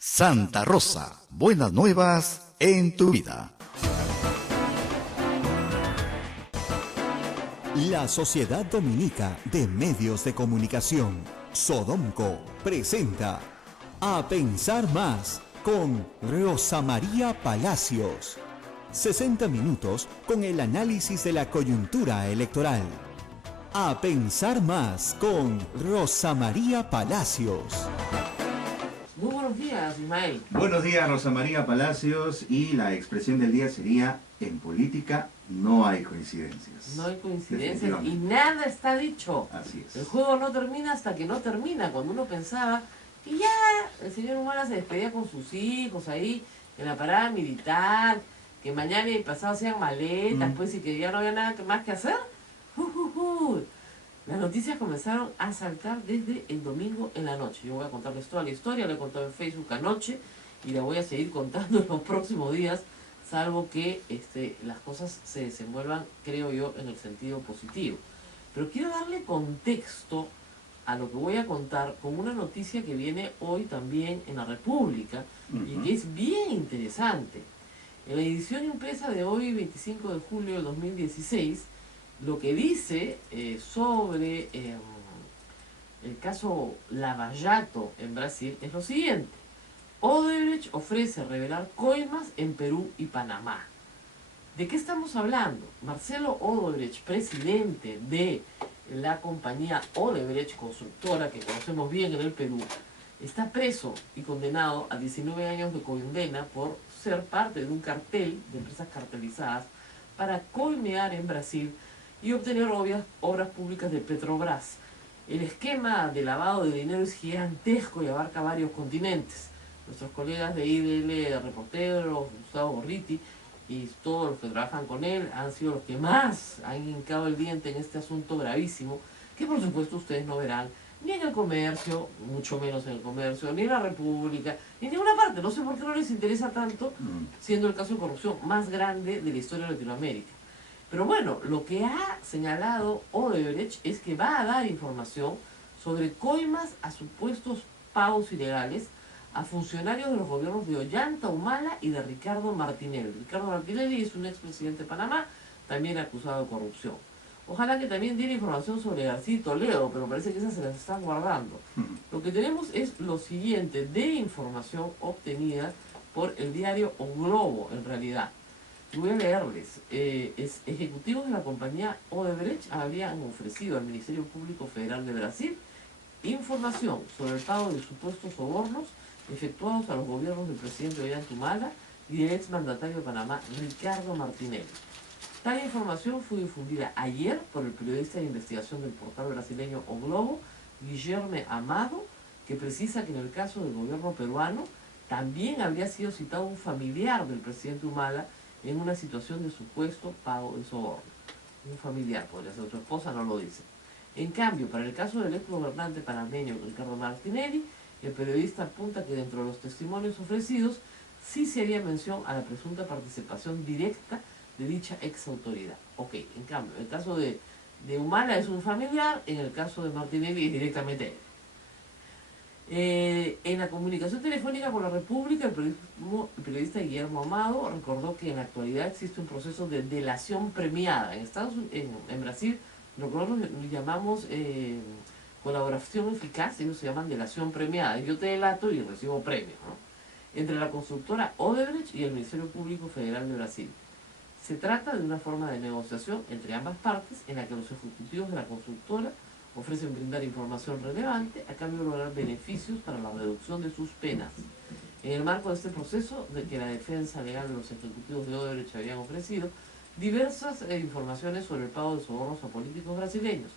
Santa Rosa, buenas nuevas en tu vida. La Sociedad Dominica de Medios de Comunicación, Sodomco, presenta A Pensar Más con Rosa María Palacios. 60 minutos con el análisis de la coyuntura electoral. A Pensar Más con Rosa María Palacios. Muy buenos días, Ismael. Buenos días, Rosa María Palacios, y la expresión del día sería: en política no hay coincidencias. No hay coincidencias y nada está dicho. Así es. El juego no termina hasta que no termina. Cuando uno pensaba que ya el señor Humala se despedía con sus hijos ahí en la parada militar, que mañana y pasado hacían maletas, pues, y que ya no había nada más que hacer, las noticias comenzaron a saltar desde el domingo en la noche. Yo voy a contarles toda la historia, la he contado en Facebook anoche y la voy a seguir contando en los próximos días, salvo que las cosas se desenvuelvan, creo yo, en el sentido positivo. Pero quiero darle contexto a lo que voy a contar con una noticia que viene hoy también en la República y que es bien interesante. En la edición impresa de hoy, 25 de julio del 2016, lo que dice sobre el caso Lava-Jato en Brasil es lo siguiente. Odebrecht ofrece revelar coimas en Perú y Panamá. ¿De qué estamos hablando? Marcelo Odebrecht, presidente de la compañía Odebrecht Constructora, que conocemos bien en el Perú, está preso y condenado a 19 años de condena por ser parte de un cartel de empresas cartelizadas para coimear en Brasil y obtener obras públicas de Petrobras. El esquema de lavado de dinero es gigantesco y abarca varios continentes. Nuestros colegas de IDL Reporteros, Gustavo Gorriti y todos los que trabajan con él han sido los que más han hincado el diente en este asunto gravísimo, que por supuesto ustedes no verán ni en el comercio, mucho menos en el comercio, ni en la República, ni en ninguna parte. No sé por qué no les interesa tanto, siendo el caso de corrupción más grande de la historia de Latinoamérica. Pero bueno, lo que ha señalado Odebrecht es que va a dar información sobre coimas a supuestos pagos ilegales a funcionarios de los gobiernos de Ollanta Humala y de Ricardo Martinelli. Ricardo Martinelli es un expresidente de Panamá, también acusado de corrupción. Ojalá que también diera información sobre García Toledo, pero parece que esas se las están guardando. Lo que tenemos es lo siguiente de información obtenida por el diario O Globo, en realidad. Voy a leerles. Ejecutivos de la compañía Odebrecht habían ofrecido al Ministerio Público Federal de Brasil información sobre el pago de supuestos sobornos efectuados a los gobiernos del presidente Ollanta Humala y del exmandatario de Panamá, Ricardo Martinelli. Tal información fue difundida ayer por el periodista de investigación del portal brasileño O Globo, Guillermo Amado, que precisa que en el caso del gobierno peruano también habría sido citado un familiar del presidente Humala en una situación de supuesto pago de soborno. Un familiar, podría ser tu esposa, no lo dice. En cambio, para el caso del ex gobernante panameño Ricardo Martinelli, el periodista apunta que dentro de los testimonios ofrecidos sí se haría mención a la presunta participación directa de dicha ex autoridad. Ok, en cambio, el caso de Humala es un familiar, en el caso de Martinelli es directamente él. En la comunicación telefónica con la República, el periodista Guillermo Amado recordó que en la actualidad existe un proceso de delación premiada. En Brasil, lo que nosotros llamamos colaboración eficaz, ellos se llaman delación premiada. Yo te delato y recibo premio, ¿no? Entre la constructora Odebrecht y el Ministerio Público Federal de Brasil. Se trata de una forma de negociación entre ambas partes en la que los ejecutivos de la constructora ofrecen brindar información relevante a cambio de lograr beneficios para la reducción de sus penas. En el marco de este proceso, de que la defensa legal de los ejecutivos de Odebrecht habían ofrecido diversas informaciones sobre el pago de sobornos a políticos brasileños,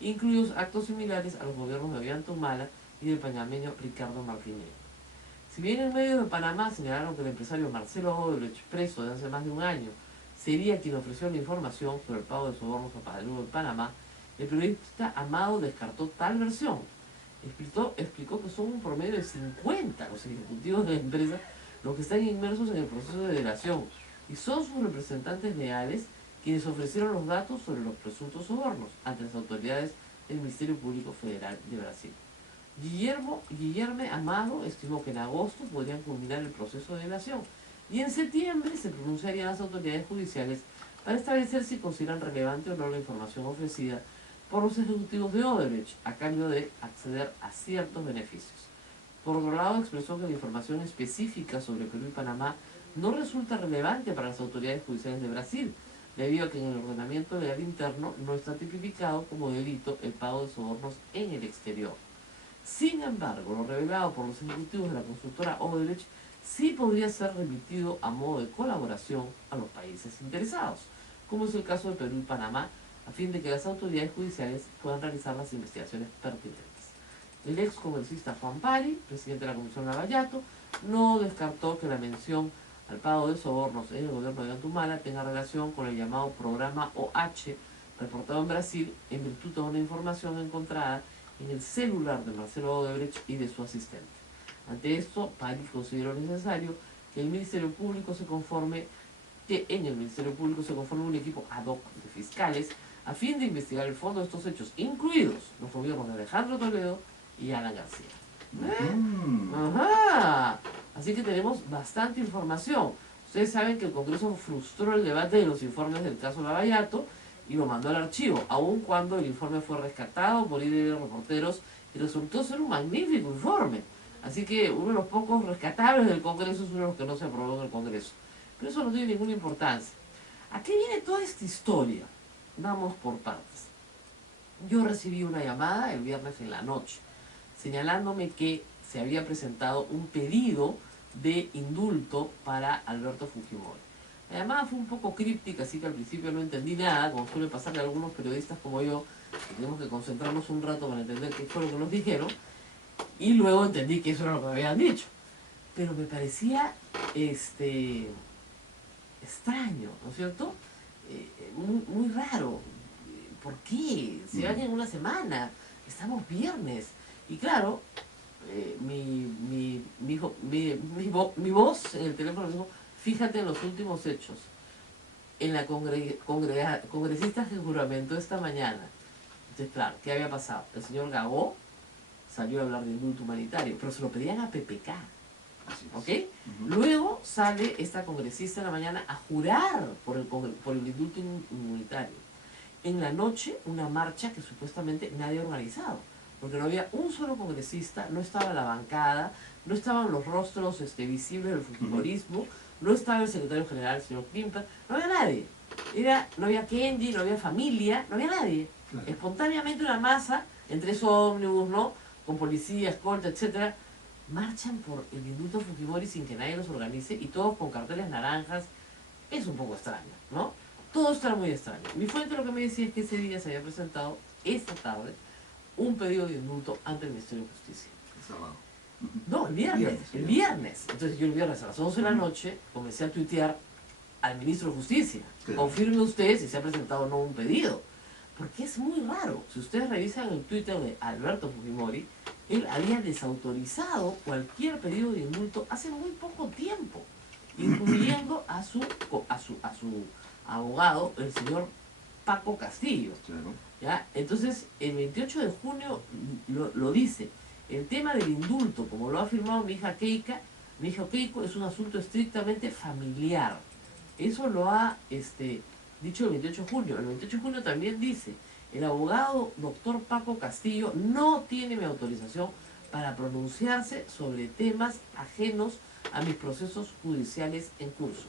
incluidos actos similares a los gobiernos de Ollanta Humala y del panameño Ricardo Martinelli. Si bien en medios de Panamá señalaron que el empresario Marcelo Odebrecht, preso de hace más de un año, sería quien ofreció la información sobre el pago de sobornos a Perú de Panamá, el periodista Amado descartó tal versión. Explicó que son un promedio de 50 los ejecutivos de la empresa los que están inmersos en el proceso de delación y son sus representantes legales quienes ofrecieron los datos sobre los presuntos sobornos ante las autoridades del Ministerio Público Federal de Brasil. Guillermo Amado estimó que en agosto podrían culminar el proceso de delación y en septiembre se pronunciarían las autoridades judiciales para establecer si consideran relevante o no la información ofrecida por los ejecutivos de Odebrecht a cambio de acceder a ciertos beneficios. Por otro lado, expresó que la información específica sobre Perú y Panamá no resulta relevante para las autoridades judiciales de Brasil, debido a que en el ordenamiento legal interno no está tipificado como delito el pago de sobornos en el exterior. Sin embargo, lo revelado por los ejecutivos de la constructora Odebrecht sí podría ser remitido a modo de colaboración a los países interesados, como es el caso de Perú y Panamá, a fin de que las autoridades judiciales puedan realizar las investigaciones pertinentes. El ex congresista Juan Pari, presidente de la Comisión Lavallato, no descartó que la mención al pago de sobornos en el gobierno de Antumala tenga relación con el llamado programa OH, reportado en Brasil en virtud de una información encontrada en el celular de Marcelo Odebrecht y de su asistente. Ante esto, Pari consideró necesario que en el Ministerio Público se conforme un equipo ad hoc de fiscales a fin de investigar el fondo de estos hechos, incluidos los gobiernos de Alejandro Toledo y Alan García. Ajá. Así que tenemos bastante información. Ustedes saben que el Congreso frustró el debate de los informes del caso Lavallato y lo mandó al archivo, aun cuando el informe fue rescatado por líderes reporteros y resultó ser un magnífico informe. Así que uno de los pocos rescatables del Congreso es uno de los que no se aprobó en el Congreso. Pero eso no tiene ninguna importancia. ¿A qué viene toda esta historia? Vamos por partes. Yo recibí una llamada el viernes en la noche, señalándome que se había presentado un pedido de indulto para Alberto Fujimori. La llamada fue un poco críptica, así que al principio no entendí nada, como suele pasarle a algunos periodistas como yo, que tenemos que concentrarnos un rato para entender qué fue lo que nos dijeron, y luego entendí que eso era lo que me habían dicho. Pero me parecía extraño, ¿no es cierto? Muy raro. ¿Por qué? Se van en una semana, estamos viernes. Y claro, mi voz en el teléfono me dijo, fíjate en los últimos hechos. En la congresista que juramentó esta mañana. Entonces, claro, ¿qué había pasado? El señor Gagó salió a hablar de indulto humanitario, pero se lo pedían a PPK. ¿Ok? Luego sale esta congresista en la mañana a jurar por el indulto humanitario. En la noche, una marcha que supuestamente nadie ha organizado, porque no había un solo congresista, no estaba la bancada, no estaban los rostros visibles del fujimorismo, no estaba el secretario general, el señor Klimper, no había nadie. No había Kenji, no había familia, no había nadie. Claro. Espontáneamente una masa, entre esos ómnibus, ¿no? Con policía, escolta, etcétera, marchan por el indulto Fujimori sin que nadie los organice y todos con carteles naranjas. Es un poco extraño, ¿no? Todo está muy extraño. Mi fuente lo que me decía es que ese día se había presentado, esta tarde, un pedido de indulto ante el Ministerio de Justicia. El sábado. No, el viernes. Entonces yo el viernes a las 11 de la noche comencé a tuitear al ministro de Justicia. Claro. Confirme usted si se ha presentado o no un pedido. Porque es muy raro. Si ustedes revisan el Twitter de Alberto Fujimori, él había desautorizado cualquier pedido de indulto hace muy poco tiempo, incluyendo a su abogado, el señor Paco Castillo. Claro. ¿Ya? Entonces, el 28 de junio lo dice. El tema del indulto, como lo ha afirmado mi hija Keiko, es un asunto estrictamente familiar. Eso lo ha dicho el 28 de junio. El 28 de junio también dice, el abogado doctor Paco Castillo no tiene mi autorización para pronunciarse sobre temas ajenos a mis procesos judiciales en curso.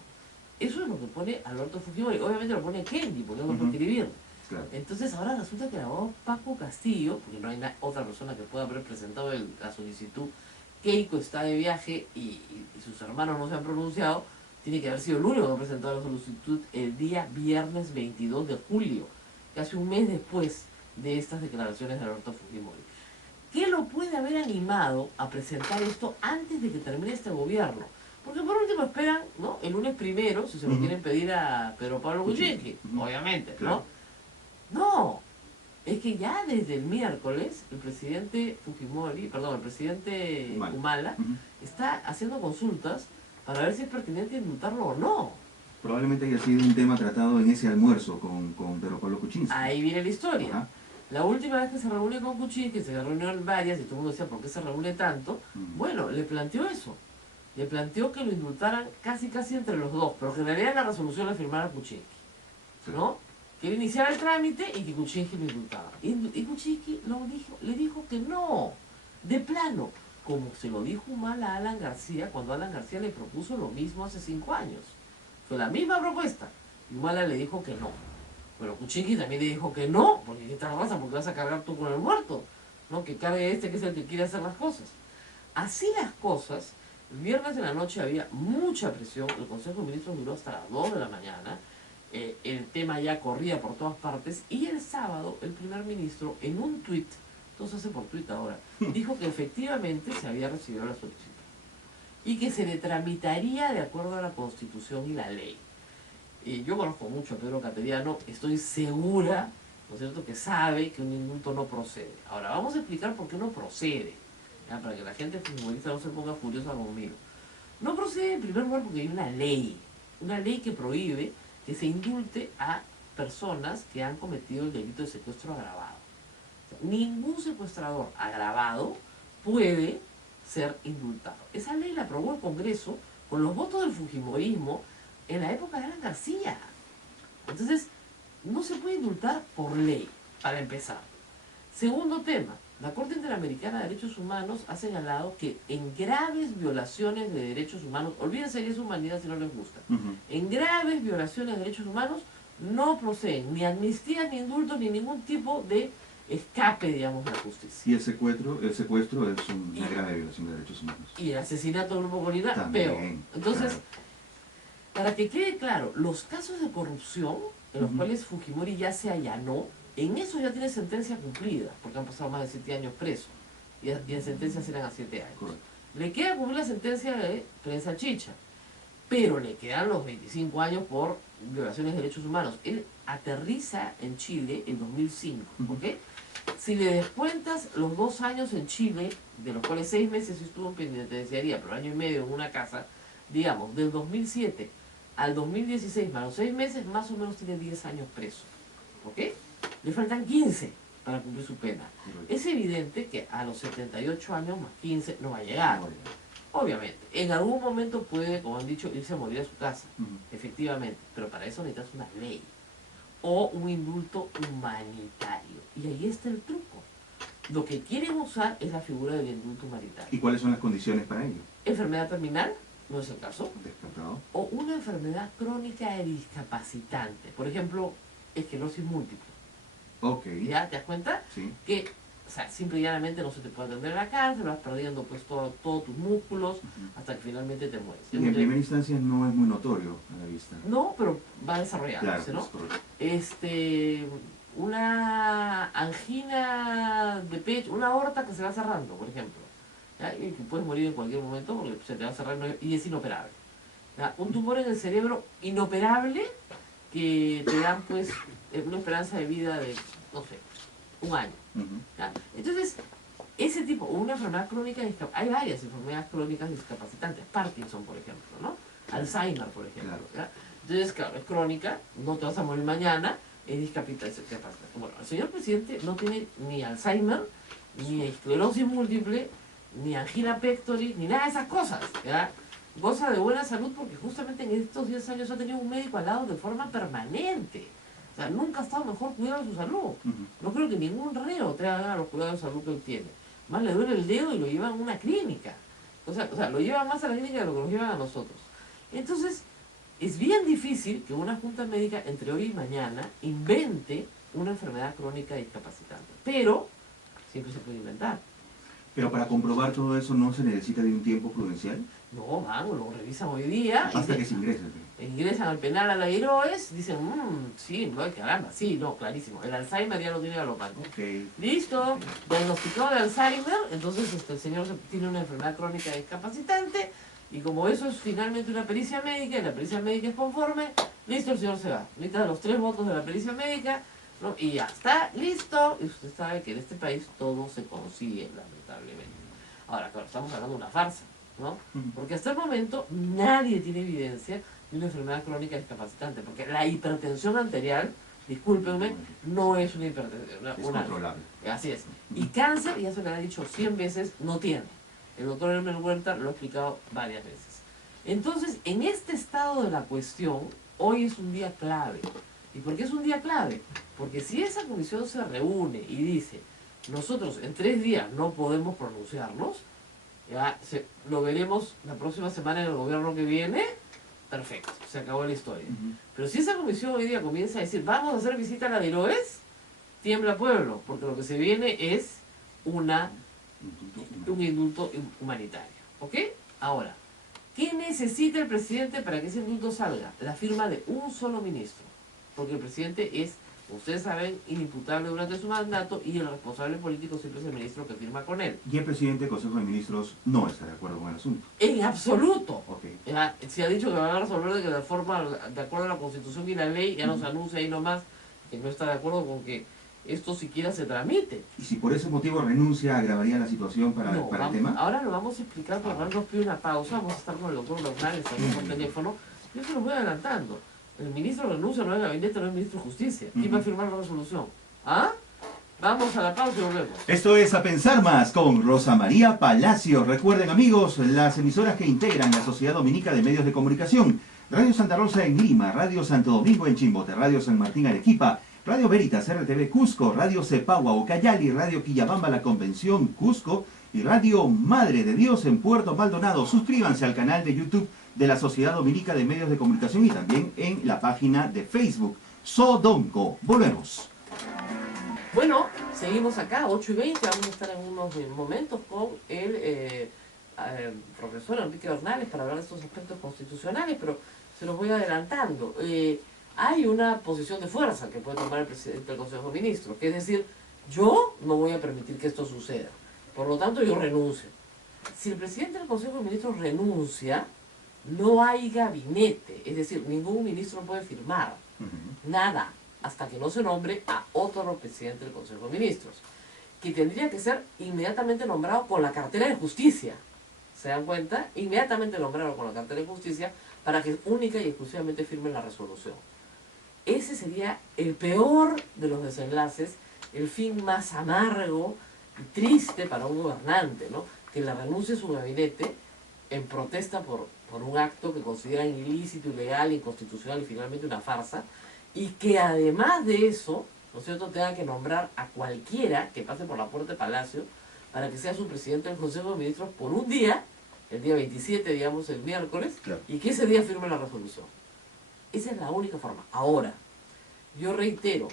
Eso es lo que pone Alberto Fujimori. Obviamente lo pone Kenji, porque no lo puede escribir. Claro. Entonces ahora resulta que el abogado Paco Castillo, porque no hay otra persona que pueda haber presentado la solicitud, Keiko está de viaje y sus hermanos no se han pronunciado, tiene que haber sido el único que ha presentado la solicitud el día viernes 22 de julio, casi un mes después de estas declaraciones de Alberto Fujimori. ¿Qué lo puede haber animado a presentar esto antes de que termine este gobierno? Porque por último esperan, ¿no? El lunes primero, si se lo quieren pedir a Pedro Pablo Kuczynski, obviamente, ¿no? No, es que ya desde el miércoles el presidente Humala, está haciendo consultas para ver si es pertinente indultarlo o no. Probablemente haya sido un tema tratado en ese almuerzo con Pedro Pablo Kuczynski. Ahí viene la historia. Ajá. La última vez que se reúne con Kuczynski, se reunió en varias y todo el mundo decía, ¿por qué se reúne tanto? Bueno, le planteó eso. Le planteó que lo indultaran casi entre los dos, pero que en realidad la resolución la firmara Kuczynski, ¿no? Que él iniciara el trámite y que Kuczynski lo indultaba. Y Kuczynski le dijo que no, de plano, como se lo dijo Humala a Alan García cuando Alan García le propuso lo mismo hace 5 años. Fue la misma propuesta. Y Humala le dijo que no. Pero Kuczynski también le dijo que no, porque ¿qué tal pasa? Porque vas a cargar tú con el muerto, ¿no? Que cargue este que es el que quiere hacer las cosas. Así las cosas, el viernes en la noche había mucha presión, el Consejo de Ministros duró hasta las 2 de la mañana, el tema ya corría por todas partes, y el sábado el primer ministro en un tuit, todo se hace por tuit ahora, dijo que efectivamente se había recibido la solicitud y que se le tramitaría de acuerdo a la Constitución y la ley. Yo conozco mucho a Pedro Cateriano, estoy segura, ¿no es cierto?, que sabe que un indulto no procede. Ahora, vamos a explicar por qué no procede, ¿ya? Para que la gente fujimorista no se ponga furiosa conmigo. No procede en primer lugar porque hay una ley que prohíbe que se indulte a personas que han cometido el delito de secuestro agravado. O sea, ningún secuestrador agravado puede ser indultado. Esa ley la aprobó el Congreso con los votos del fujimorismo en la época de Alan García. Entonces, no se puede indultar por ley, para empezar. Segundo tema, la Corte Interamericana de Derechos Humanos ha señalado que en graves violaciones de derechos humanos, olvídense de esa humanidad si no les gusta, en graves violaciones de derechos humanos no proceden ni amnistías, ni indultos, ni ningún tipo de escape, digamos, de la justicia. Y el secuestro es una grave violación de derechos humanos. Y el asesinato del grupo Colina, También, peor. Entonces, claro. Para que quede claro, los casos de corrupción en los cuales Fujimori ya se allanó, en eso ya tiene sentencia cumplida, porque han pasado más de 7 años presos, y en sentencias eran a 7 años. Correcto. Le queda cumplir la sentencia de prensa chicha, pero le quedan los 25 años por violaciones de derechos humanos. Él aterriza en Chile en 2005, ¿ok? Si le descuentas los 2 años en Chile, de los cuales 6 meses estuvo en penitenciaría, pero 1 año y medio en una casa, digamos, del 2007 al 2016, más los 6 meses, más o menos tiene 10 años preso, ¿ok? Le faltan 15 para cumplir su pena. Es evidente que a los 78 años más 15 no va a llegar, obviamente. En algún momento puede, como han dicho, irse a morir a su casa, efectivamente, pero para eso necesitas una ley o un indulto humanitario. Y ahí está el truco. Lo que quieren usar es la figura del indulto humanitario. ¿Y cuáles son las condiciones para ello? Enfermedad terminal, no es el caso, Descartado. o una enfermedad crónica e discapacitante, por ejemplo, esclerosis múltiple. Ok. ¿Ya te das cuenta? Sí. Que, o sea, simple y llanamente no se te puede atender en la cárcel, vas perdiendo pues todos tus músculos hasta que finalmente te mueres. Y en primera instancia no es muy notorio a la vista. No, pero va desarrollándose, Claro, ¿no? es correcto. Una angina de pecho, una aorta que se va cerrando, por ejemplo, ¿ya? Y que puedes morir en cualquier momento porque se te va a cerrar y es inoperable. ¿Ya? Un tumor en el cerebro inoperable que te dan pues una esperanza de vida de, no sé, 1 año. ¿Ya? Entonces, ese tipo, una enfermedad crónica, hay varias enfermedades crónicas discapacitantes, Parkinson, por ejemplo, ¿no? Alzheimer, por ejemplo. Claro. ¿Ya? Entonces, claro, es crónica, no te vas a morir mañana, es discapacitante. Bueno, el señor presidente no tiene ni Alzheimer, ni esclerosis múltiple, ni angina pectoris, ni nada de esas cosas, ¿ya? Goza de buena salud porque justamente en estos 10 años ha tenido un médico al lado de forma permanente. O sea, nunca ha estado mejor cuidado de su salud. No creo que ningún reo tenga los cuidados de salud que él tiene. Más le duele el dedo y lo llevan a una clínica. O sea, lo llevan más a la clínica de lo que nos llevan a nosotros. Entonces, es bien difícil que una junta médica entre hoy y mañana invente una enfermedad crónica discapacitante. Pero, siempre se puede inventar. Pero para comprobar todo eso no se necesita de un tiempo prudencial. No, vamos, lo revisan hoy día. Hasta que se ingrese. Ingresan al penal a la Heroes, dicen, sí, no, caramba, sí, no, clarísimo. El Alzheimer ya lo tiene galopante. Ok. Listo, diagnosticado de Alzheimer, entonces el señor tiene una enfermedad crónica discapacitante, y como eso es finalmente una pericia médica, y la pericia médica es conforme, listo, el señor se va. Necesita los 3 votos de la pericia médica, ¿no? Y ya está, listo. Y usted sabe que en este país todo se consigue, lamentablemente. Ahora, claro, estamos hablando de una farsa, ¿no? Porque hasta el momento nadie tiene evidencia de una enfermedad crónica discapacitante, porque la hipertensión arterial discúlpenme, no es una hipertensión. Es controlable. Así es. Y cáncer, ya se le ha dicho 100 veces, no tiene. El doctor Hermen Huerta lo ha explicado varias veces. Entonces, en este estado de la cuestión, hoy es un día clave. ¿Y por qué es un día clave? Porque si esa comisión se reúne y dice, nosotros en 3 días no podemos pronunciarnos, ya lo veremos la próxima semana en el gobierno que viene, perfecto, se acabó la historia. Pero si esa comisión hoy día comienza a decir, vamos a hacer visita a la Diloes, tiembla pueblo, porque lo que se viene es un indulto humanitario. ¿Ok? Ahora, ¿qué necesita el presidente para que ese indulto salga? La firma de un solo ministro. Porque el presidente es, ustedes saben, inimputable durante su mandato y el responsable político siempre es el ministro que firma con él. Y el presidente del Consejo de Ministros no está de acuerdo con el asunto. En absoluto. Okay. Ya, se ha dicho que van a resolver de que de forma, de acuerdo a la Constitución y la ley, ya nos anuncia ahí nomás que no está de acuerdo con que esto siquiera se tramite. Y si por ese motivo renuncia, ¿agravaría la situación para No, el tema? ahora lo vamos a explicar, pero ahora nos pide una pausa, vamos a estar con el doctor Bernal, también por teléfono. Yo se los voy adelantando. El ministro renuncia, no es gabinete, no es ministro de Justicia. ¿Quién va a firmar la resolución? ¿Ah? Vamos a la pausa y volvemos. Esto es A Pensar Más con Rosa María Palacios. Recuerden, amigos, las emisoras que integran la Sociedad Dominica de Medios de Comunicación. Radio Santa Rosa en Lima, Radio Santo Domingo en Chimbote, Radio San Martín Arequipa, Radio Veritas RTV Cusco, Radio Cepagua Ucayali, Radio Quillabamba La Convención Cusco y Radio Madre de Dios en Puerto Maldonado. Suscríbanse al canal de YouTube de la Sociedad Dominica de Medios de Comunicación y también en la página de Facebook Sodomco. Volvemos. Bueno, seguimos acá, 8:20, vamos a estar en unos momentos con el profesor Enrique Bernales para hablar de estos aspectos constitucionales, pero se los voy adelantando. Hay una posición de fuerza que puede tomar el presidente del Consejo de Ministros, que es decir, yo no voy a permitir que esto suceda, por lo tanto yo renuncio. Si el presidente del Consejo de Ministros renuncia, no hay gabinete, es decir, ningún ministro puede firmar nada hasta que no se nombre a otro presidente del Consejo de Ministros, que tendría que ser inmediatamente nombrado con la cartera de justicia. ¿Se dan cuenta? Inmediatamente nombrado con la cartera de justicia para que única y exclusivamente firme la resolución. Ese sería el peor de los desenlaces, el fin más amargo y triste para un gobernante, ¿no? Que le renuncie a su gabinete en protesta por un acto que consideran ilícito, ilegal, inconstitucional y finalmente una farsa, y que además de eso, ¿no es cierto?, tenga que nombrar a cualquiera que pase por la puerta de Palacio para que sea su presidente del Consejo de Ministros por un día, el día 27, digamos, el miércoles, Claro. y que ese día firme la resolución. Esa es la única forma. Ahora, yo reitero,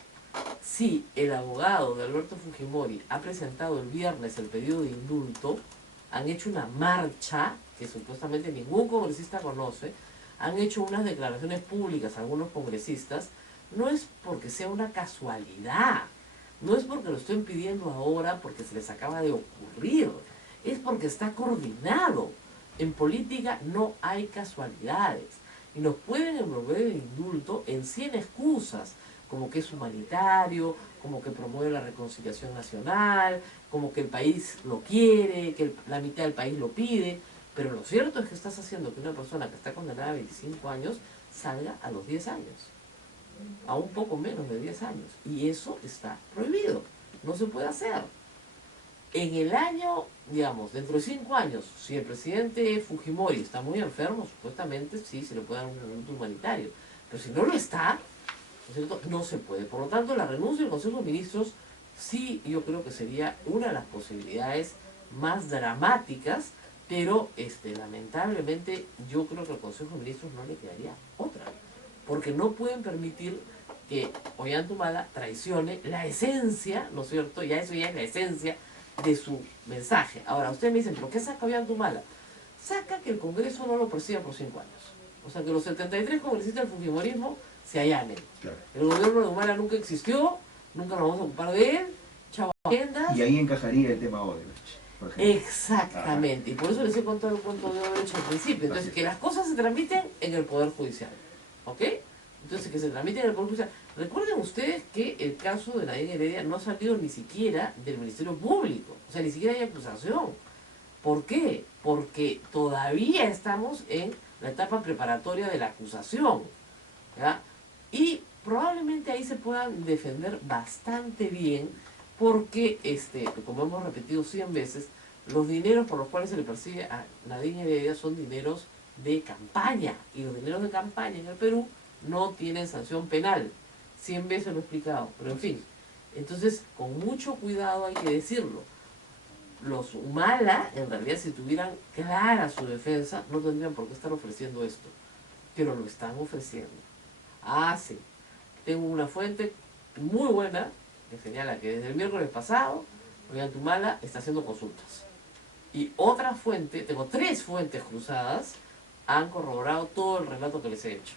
si el abogado de Alberto Fujimori ha presentado el viernes el pedido de indulto, han hecho una marcha que supuestamente ningún congresista conoce, han hecho unas declaraciones públicas algunos congresistas, no es porque sea una casualidad, no es porque lo estén pidiendo ahora porque se les acaba de ocurrir, es porque está coordinado. En política no hay casualidades y nos pueden envolver el indulto en 100 excusas, como que es humanitario, como que promueve la reconciliación nacional, como que el país lo quiere, que la mitad del país lo pide, pero lo cierto es que estás haciendo que una persona que está condenada a 25 años salga a los 10 años, a un poco menos de 10 años, y eso está prohibido, no se puede hacer. En el año, digamos, dentro de 5 años, si el presidente Fujimori está muy enfermo, supuestamente sí se le puede dar un indulto humanitario, pero si no lo está, ¿no es cierto?, no se puede. Por lo tanto, la renuncia del Consejo de Ministros sí, yo creo que sería una de las posibilidades más dramáticas, pero lamentablemente yo creo que al Consejo de Ministros no le quedaría otra, porque no pueden permitir que Ollanta traicione la esencia, ¿no es cierto?, ya eso ya es la esencia de su mensaje. Ahora, ustedes me dicen, ¿pero qué saca Ollanta? Saca que el Congreso no lo persiga por 5 años. O sea, que los 73 congresistas del fujimorismo se allanen. Claro. El gobierno de Humala nunca existió, nunca nos vamos a ocupar de él, chavo agendas. Y ahí encajaría el tema Odebrecht, por ejemplo. Exactamente, y por eso les he contado el cuento de Odebrecht al principio. Entonces, que las cosas se tramiten en el Poder Judicial, ¿ok? Entonces, que se tramiten en el Poder Judicial. Recuerden ustedes que el caso de Nadine Heredia no ha salido ni siquiera del Ministerio Público, o sea, ni siquiera hay acusación. ¿Por qué? Porque todavía estamos en la etapa preparatoria de la acusación, ¿ya? Y probablemente ahí se puedan defender bastante bien, porque, como hemos repetido 100 veces, los dineros por los cuales se le persigue a Nadine Heredia son dineros de campaña, y los dineros de campaña en el Perú no tienen sanción penal. 100 veces lo he explicado, pero en fin. Entonces, con mucho cuidado hay que decirlo. Los Humala, en realidad, si tuvieran clara su defensa, no tendrían por qué estar ofreciendo esto. Pero lo están ofreciendo. Ah, sí. Tengo una fuente muy buena que señala que desde el miércoles pasado, Ollanta está haciendo consultas. Y otra fuente, tengo 3 fuentes cruzadas, han corroborado todo el relato que les he hecho.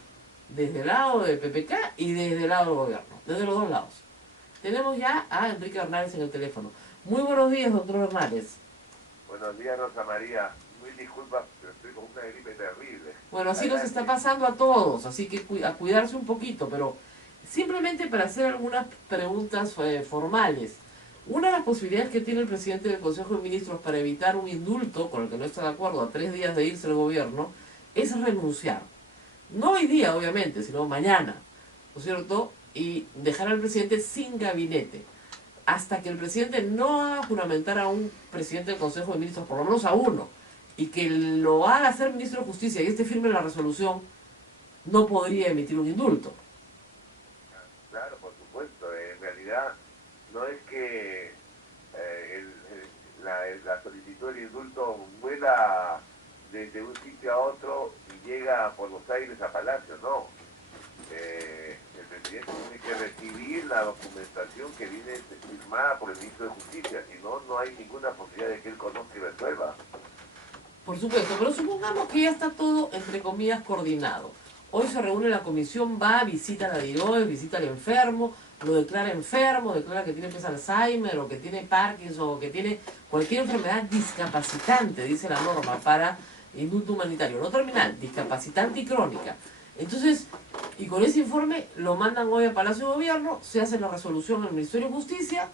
Desde el lado de PPK y desde el lado del gobierno. Desde los dos lados. Tenemos ya a Enrique Hernández en el teléfono. Muy buenos días, doctor Hernández. Buenos días, Rosa María. Mil disculpas, pero estoy con una gripe terrible. Bueno, así nos está pasando a todos, así que a cuidarse un poquito, pero simplemente para hacer algunas preguntas formales. Una de las posibilidades que tiene el presidente del Consejo de Ministros para evitar un indulto, con el que no está de acuerdo, a 3 días de irse el gobierno, es renunciar. No hoy día, obviamente, sino mañana, ¿no es cierto? Y dejar al presidente sin gabinete. Hasta que el presidente no haga juramentar a un presidente del Consejo de Ministros, por lo menos a uno, y que lo haga ser ministro de Justicia y firme la resolución, no podría emitir un indulto. Claro, por supuesto. En realidad, no es que la solicitud del indulto vuela desde un sitio a otro y llega por los aires a Palacio, no. El presidente tiene que recibir la documentación que viene firmada por el ministro de Justicia, si no, no hay ninguna posibilidad de que él conozca y resuelva. Por supuesto, pero supongamos que ya está todo, entre comillas, coordinado. Hoy se reúne la comisión, va, visita a la tiroides, visita al enfermo, lo declara enfermo, declara que tiene Alzheimer, o que tiene Parkinson, o que tiene cualquier enfermedad discapacitante, dice la norma, para indulto humanitario. No terminal, discapacitante y crónica. Entonces, y con ese informe lo mandan hoy a Palacio de Gobierno, se hace la resolución en el Ministerio de Justicia,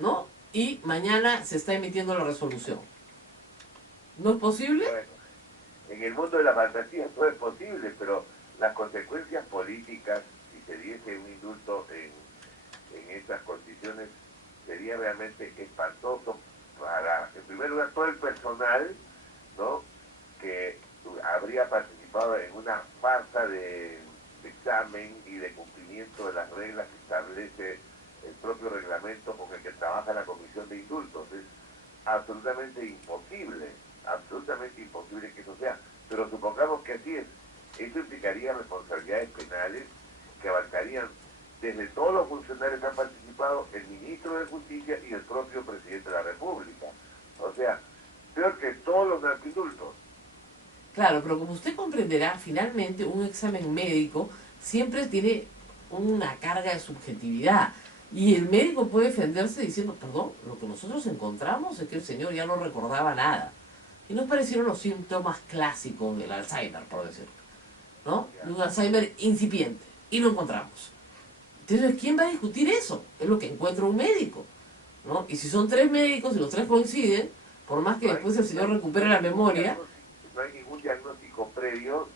¿no? Y mañana se está emitiendo la resolución. ¿No es posible? Bueno, en el mundo de la fantasía todo es posible, pero las consecuencias políticas, si se diese un indulto en estas condiciones, sería realmente espantoso para, en primer lugar, todo el personal, ¿no?, que habría participado en una farsa de examen y de cumplimiento de las reglas que establece el propio reglamento con el que trabaja la Comisión de Indultos. Es absolutamente imposible que eso sea. Pero supongamos que así es. Eso implicaría responsabilidades penales que abarcarían desde todos los funcionarios que han participado, el ministro de Justicia y el propio presidente de la República. O sea, peor que todos los narcoindultos. Claro, pero como usted comprenderá, finalmente un examen médico siempre tiene una carga de subjetividad. Y el médico puede defenderse diciendo, perdón, lo que nosotros encontramos es que el señor ya no recordaba nada. Y nos parecieron los síntomas clásicos del Alzheimer, por decirlo, ¿no? Un Alzheimer incipiente. Y lo encontramos. Entonces, ¿quién va a discutir eso? Es lo que encuentra un médico, ¿no? Y si son 3 médicos y los 3 coinciden, por más que después el señor recupere la memoria... No hay ningún diagnóstico previo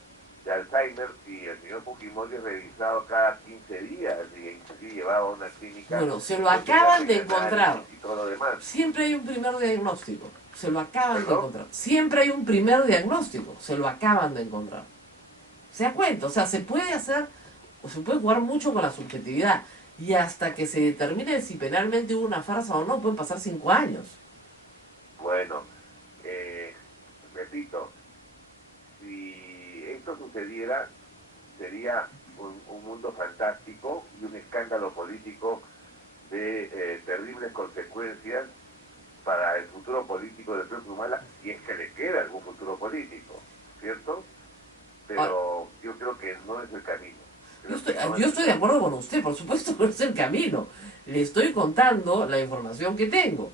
de Alzheimer si el señor Fujimori es revisado cada 15 días y inclusive llevado a una clínica... Bueno, se lo acaban de encontrar. Y todo lo demás. Siempre hay un primer diagnóstico. Se lo acaban de encontrar. Siempre hay un primer diagnóstico. Se lo acaban de encontrar. ¿Se da cuenta? O sea, se puede hacer, o se puede jugar mucho con la subjetividad. Y hasta que se determine si penalmente hubo una farsa o no, pueden pasar 5 años. Bueno, repito, si esto sucediera, sería un mundo fantástico y un escándalo político de terribles consecuencias para el futuro político del propio Humala, si es que le queda algún futuro político, ¿cierto? Pero yo creo que no es el camino. Yo estoy de acuerdo con usted, por supuesto que no es el camino. Le estoy contando la información que tengo.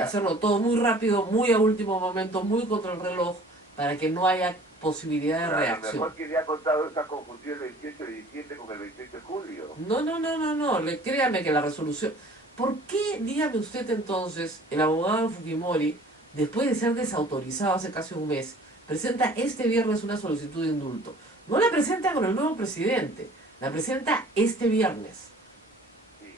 Hacerlo todo muy rápido, muy a último momento, muy contra el reloj, para que no haya posibilidad de reacción. Mejor que le ha contado esa confusión el 28 de diciembre con el 28 de julio. No, créame que la resolución... ¿Por qué, dígame usted entonces, el abogado Fujimori, después de ser desautorizado hace casi un mes, presenta este viernes una solicitud de indulto? No la presenta con el nuevo presidente, La presenta este viernes. Sí, sí.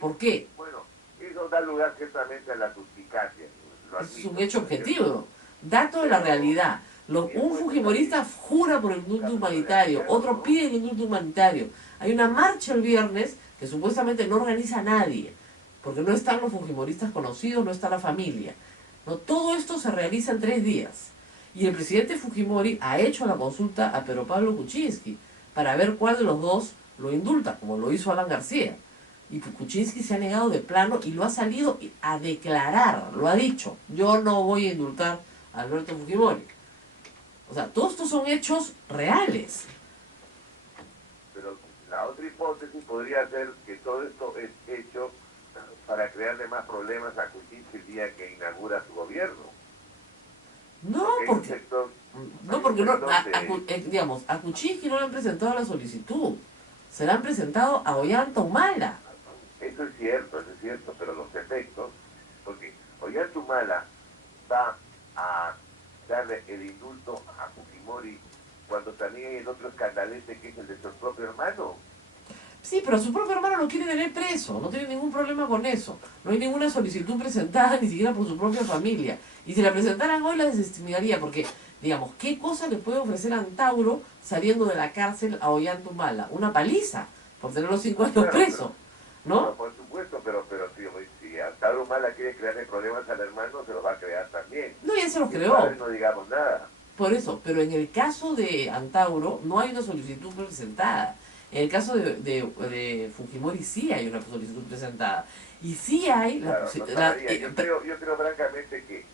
¿Por qué? Bueno, eso da lugar ciertamente a la suspicacia. Lo Es admito, un hecho ¿no es cierto? objetivo. Dato de la realidad. Un fujimorista jura por el indulto humanitario, otro pide el indulto humanitario. Hay una marcha el viernes que supuestamente no organiza nadie, porque no están los fujimoristas conocidos, no está la familia. No, todo esto se realiza en 3 días. Y el presidente Fujimori ha hecho la consulta a Pedro Pablo Kuczynski para ver cuál de los dos lo indulta, como lo hizo Alan García. Y Kuczynski se ha negado de plano y lo ha salido a declarar, lo ha dicho: yo no voy a indultar a Alberto Fujimori. O sea, todos estos son hechos reales. Pero la otra hipótesis podría ser que todo esto es hecho para crearle más problemas a Kuczynski el día que inaugura su gobierno. No, Porque hay un porque sector, no, hay porque un no, sector de- digamos, a Kuczynski no le han presentado la solicitud. Se la han presentado a Ollanta Humala. Eso es cierto, pero los efectos, porque Ollanta va a darle el indulto a Fujimori cuando también hay el otro escandalete que es el de su propio hermano. Sí, pero su propio hermano lo quiere tener preso, no tiene ningún problema con eso. No hay ninguna solicitud presentada ni siquiera por su propia familia. Y si la presentaran hoy la desestimaría, porque, digamos, ¿qué cosa le puede ofrecer Antauro saliendo de la cárcel a Ollanta Humala? Una paliza, por tener los 5 años Claro, preso, No, ¿no? por supuesto, pero si Antauro Humala quiere crearle problemas al hermano, se los va a crear también. No, ya se los Y el creó. padre no digamos nada. Por eso, pero en el caso de Antauro no hay una solicitud presentada. En el caso de Fujimori sí hay una solicitud presentada. Y sí hay la Claro, no posibilidad... sabría. Yo creo francamente que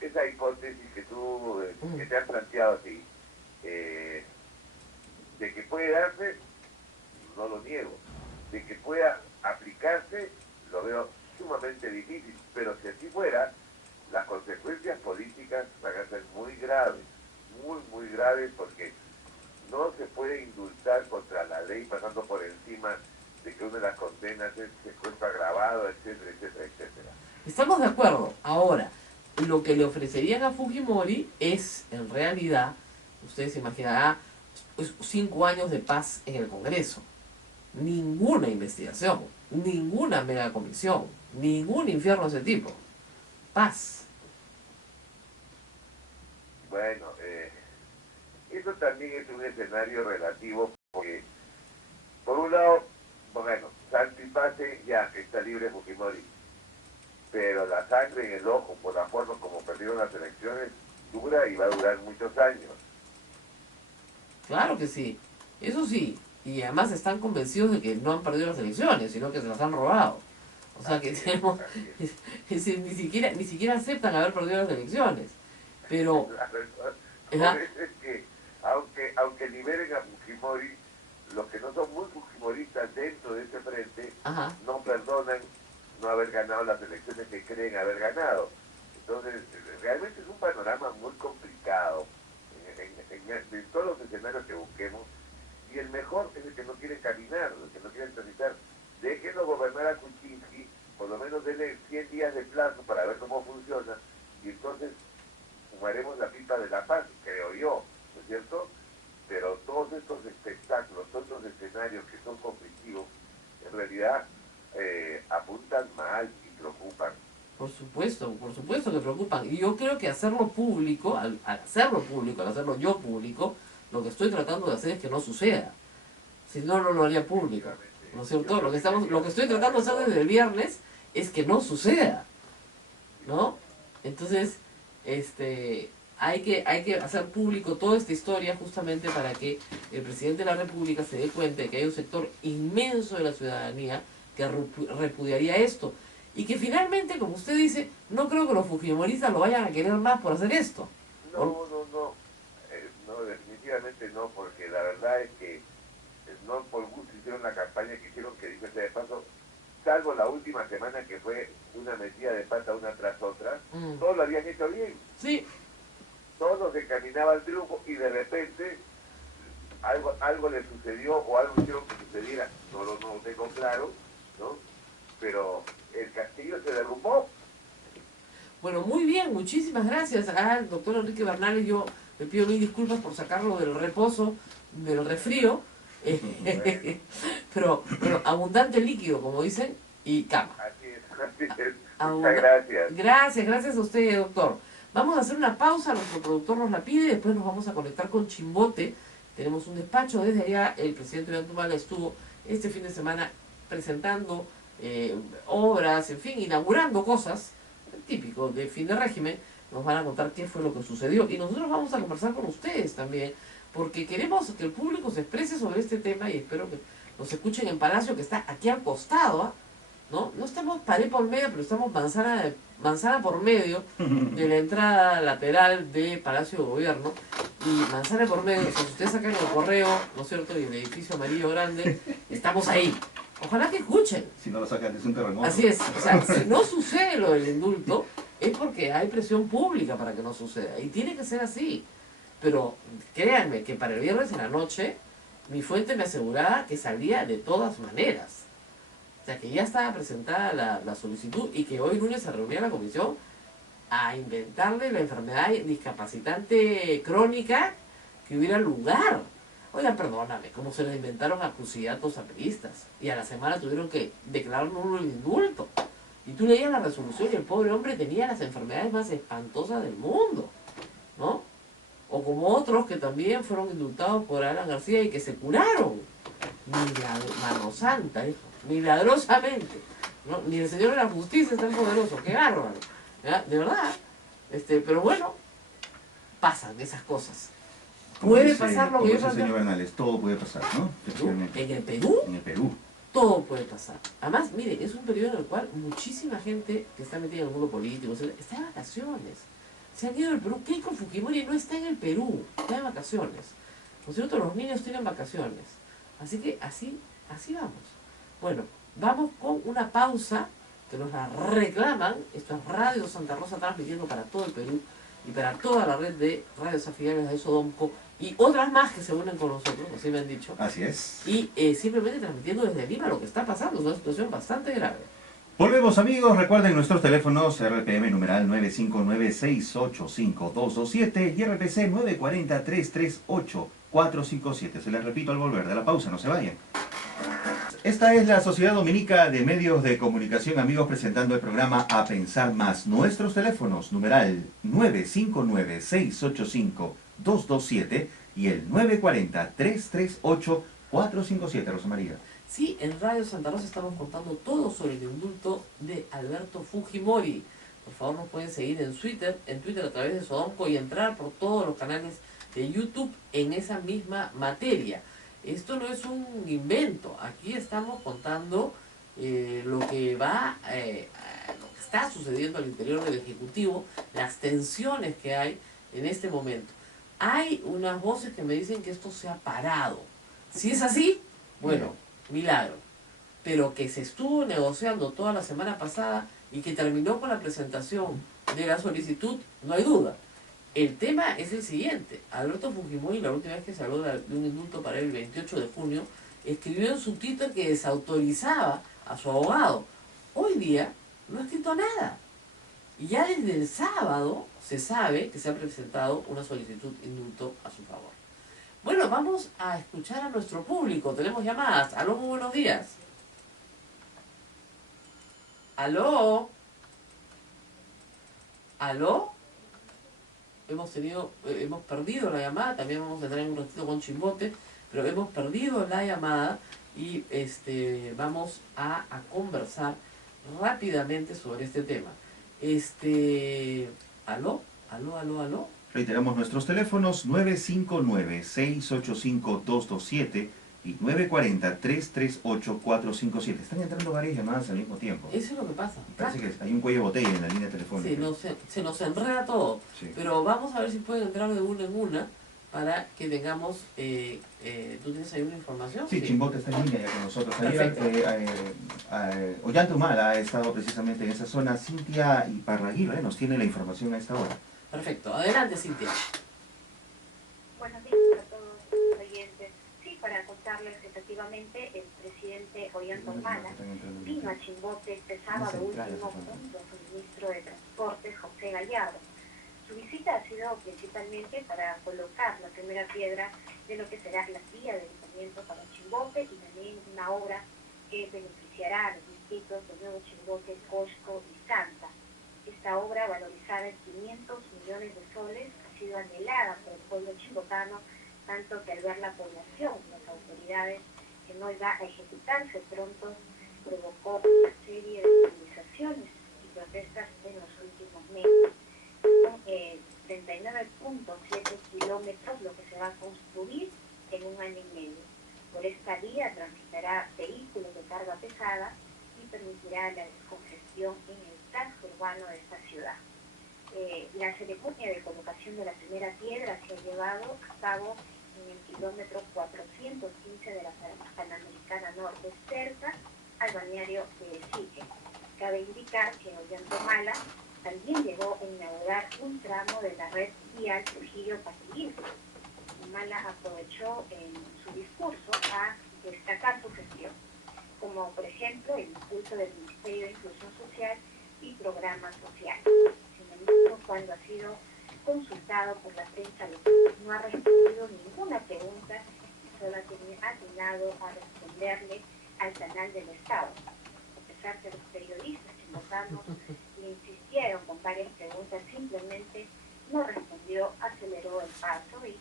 esa hipótesis que tú que te has planteado así, de que puede darse, no lo niego. De que pueda aplicarse, lo veo sumamente difícil. Pero si así fuera, las consecuencias políticas van a ser muy graves, muy graves, porque no se puede indultar contra la ley pasando por encima de que una de las condenas es secuestro agravado, etcétera, etcétera, etcétera. Estamos de acuerdo. Ahora, lo que le ofrecerían a Fujimori es, en realidad, ustedes se imaginarán, 5 años de paz en el Congreso. Ninguna investigación, ninguna mega comisión, ningún infierno de ese tipo. Paz. Bueno, eso también es un escenario relativo, porque, por un lado, bueno, santo y pase, ya que está libre Fujimori, pero la sangre en el ojo, por la forma como perdieron las elecciones, dura y va a durar muchos años. Claro que sí, eso sí. Y además están convencidos de que no han perdido las elecciones, sino que se las han robado. O sea que tenemos, ni siquiera aceptan haber perdido las elecciones. Pero, Por ajá, eso es que, aunque liberen a Fujimori, los que no son muy fujimoristas dentro de ese frente, ajá, no perdonan no haber ganado las elecciones que creen haber ganado. Entonces, realmente es un panorama muy complicado en todos los escenarios que busquemos, y el mejor es el que no quiere caminar, el que no quiere transitar. Déjenlo gobernar a Kuczynski, por lo menos denle 100 días de plazo para ver cómo funciona, y entonces fumaremos la pipa de la paz, creo yo, ¿no es cierto? Pero todos estos espectáculos, todos estos escenarios que son conflictivos, en realidad apuntan mal y preocupan. por supuesto que preocupan. Y yo creo que hacerlo público, al hacerlo público, al hacerlo yo público, lo que estoy tratando de hacer es que no suceda. Si no, no lo haría público. ¿No es cierto? Lo que estoy tratando de hacer desde el viernes es que no suceda. ¿No? Entonces, hay que hacer público toda esta historia justamente para que el presidente de la República se dé cuenta de que hay un sector inmenso de la ciudadanía que repudiaría esto. Y que finalmente, como usted dice, no creo que los fujimoristas lo vayan a querer más por hacer esto. No, definitivamente no, porque la verdad es que no por gusto hicieron la campaña que hicieron, que dicho sea de paso, salvo la última semana que fue una metida de pata una tras otra, todos lo habían hecho bien. Sí, Todos se encaminaba al triunfo y de repente algo le sucedió o algo hicieron que sucediera, no lo tengo claro, ¿no? Pero el castillo se derrumbó. bueno, muy bien, muchísimas gracias al doctor Enrique Bernales. Yo le pido mil disculpas por sacarlo del reposo, del resfrío. Pero abundante líquido, como dicen, y cama. Así es, así es. Abunda- Muchas gracias. Gracias a usted, doctor. Vamos a hacer una pausa, nuestro productor nos la pide, y después nos vamos a conectar con Chimbote. Tenemos un despacho desde allá, el presidente Ollanta estuvo este fin de semana presentando obras, en fin, inaugurando cosas, típico de fin de régimen. Nos van a contar qué fue lo que sucedió y nosotros vamos a conversar con ustedes también, porque queremos que el público se exprese sobre este tema y espero que nos escuchen en Palacio, que está aquí al costado, ¿ah? ¿No? No estamos pared por medio, pero estamos manzana por medio de la entrada lateral de Palacio de Gobierno. Y manzana por medio, si ustedes sacan el correo, ¿no es cierto? Y el edificio amarillo grande, estamos ahí. Ojalá que escuchen. Si no lo sacan es un terremoto. Así es, o sea, si no sucede lo del indulto, es porque hay presión pública para que no suceda. Y tiene que ser así. Pero créanme que para el viernes en la noche, mi fuente me aseguraba que salía de todas maneras. O sea, que ya estaba presentada la solicitud y que hoy lunes se reunía la comisión a inventarle la enfermedad discapacitante crónica que hubiera lugar. Oigan, perdóname, ¿cómo se la inventaron a candidatos apristas? Y a la semana tuvieron que declarar nulo el indulto. Y tú leías la resolución y el pobre hombre tenía las enfermedades más espantosas del mundo, ¿no? O como otros que también fueron indultados por Alan García y que se curaron. Mano santa, hijo, milagrosamente, ¿no? Ni el Señor de la Justicia es tan poderoso, qué bárbaro, ¿ya? De verdad. Pero bueno, pasan esas cosas. Puede pasar lo que yo señor planteo. Bernales, todo puede pasar, ¿no? Efectivamente. En el Perú, En el Perú. todo puede pasar. Además, miren, es un periodo en el cual muchísima gente que está metida en el mundo político, está de vacaciones. Se han ido del Perú. Keiko Fujimori no está en el Perú, está de vacaciones. Por cierto, los niños tienen vacaciones. Así que así vamos. Bueno, vamos con una pausa que nos la reclaman. Esto es Radio Santa Rosa transmitiendo para todo el Perú y para toda la red de radios afiliadas de Sodomco y otras más que se unen con nosotros, así me han dicho. Así es. Y simplemente transmitiendo desde Lima lo que está pasando. Es una situación bastante grave. Volvemos, amigos, recuerden nuestros teléfonos RPM numeral 959-685-227 y RPC 940-338-457. Se les repito al volver de la pausa, no se vayan. Esta es la Sociedad Dominica de Medios de Comunicación, amigos, presentando el programa A Pensar Más. Nuestros teléfonos, numeral 959-685-227 y el 940-338-457, Rosa María. Sí, en Radio Santa Rosa estamos contando todo sobre el indulto de Alberto Fujimori. Por favor, nos pueden seguir en Twitter a través de Sodomco y entrar por todos los canales de YouTube en esa misma materia. Esto no es un invento. Aquí estamos contando lo que va, lo que está sucediendo al interior del Ejecutivo, las tensiones que hay en este momento. Hay unas voces que me dicen que esto se ha parado. Si es así, bueno, milagro. Pero que se estuvo negociando toda la semana pasada y que terminó con la presentación de la solicitud, no hay duda. El tema es el siguiente. Alberto Fujimori, la última vez que se habló de un indulto para el 28 de junio, escribió en su Twitter que desautorizaba a su abogado. Hoy día no ha escrito nada. Y ya desde el sábado se sabe que se ha presentado una solicitud de indulto a su favor. Bueno, vamos a escuchar a nuestro público. Tenemos llamadas. Aló, muy buenos días. Aló. ¿Aló? Hemos perdido la llamada. También vamos a entrar en un ratito con Chimbote, pero hemos perdido la llamada y vamos a conversar rápidamente sobre este tema. ¿Aló? Reiteramos nuestros teléfonos 959-685-227 y 940-338-457. Están entrando varias llamadas al mismo tiempo. Eso es lo que pasa. Parece que hay un cuello de botella en la línea telefónica. Sí, se nos enreda todo. Sí. Pero vamos a ver si pueden entrar de una en una para que tengamos... ¿Tú tienes ahí una información? Sí, Chimbote está en línea ya con nosotros. Perfecto. Ollanta Humala ha estado precisamente en esa zona. Cintia Iparraguirre nos tiene la información a esta hora. Perfecto. Adelante, Cintia. Buenos días a todos los oyentes. Sí, para contarles que efectivamente el presidente Ollanta Humala vino a Chimbote este sábado último junto a su ministro de Transportes, José Gallardo. Su visita ha sido principalmente para colocar la primera piedra de lo que será la vía de equipamiento para Chimbote y también una obra que beneficiará a los distritos de Nuevo Chimbote, Cosco y Santa. Esta obra, valorizada en 500 millones de soles, ha sido anhelada por el pueblo chimbotano, tanto que al ver la población, las autoridades, que no iba a ejecutarse pronto, provocó una serie de movilizaciones y protestas en los últimos meses. Son 39.7 kilómetros lo que se va a construir en un año y medio. Por esta vía transitará vehículos de carga pesada y permitirá la descongestión en el casco urbano de esta ciudad. La ceremonia de colocación de la primera piedra se ha llevado a cabo en el kilómetro 415 de la Panamericana Norte, cerca al balneario de Sique. Cabe indicar que Ollantumala también llegó a inaugurar un tramo de la red vial Trujillo-Pasiguín. Humala aprovechó en su discurso a destacar su gestión, como por ejemplo el impulso del Ministerio de Inclusión Social y Programas Sociales. Sin embargo, cuando ha sido consultado por la prensa local, no ha respondido ninguna pregunta y solo ha atinado a responderle al canal del Estado. A pesar que los periodistas chimbotanos le insistieron con varias preguntas, simplemente no respondió, aceleró el paso y